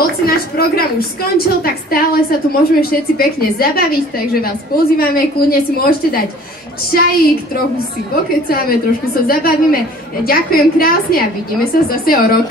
hoci náš program už skončil, tak stále sa tu môžeme všetci pekne zabaviť, takže vás pozývame, kľudne si môžete dať čajík, trochu si pokecáme, trošku sa zabavíme. Ďakujem krásne a vidíme sa zase o rok.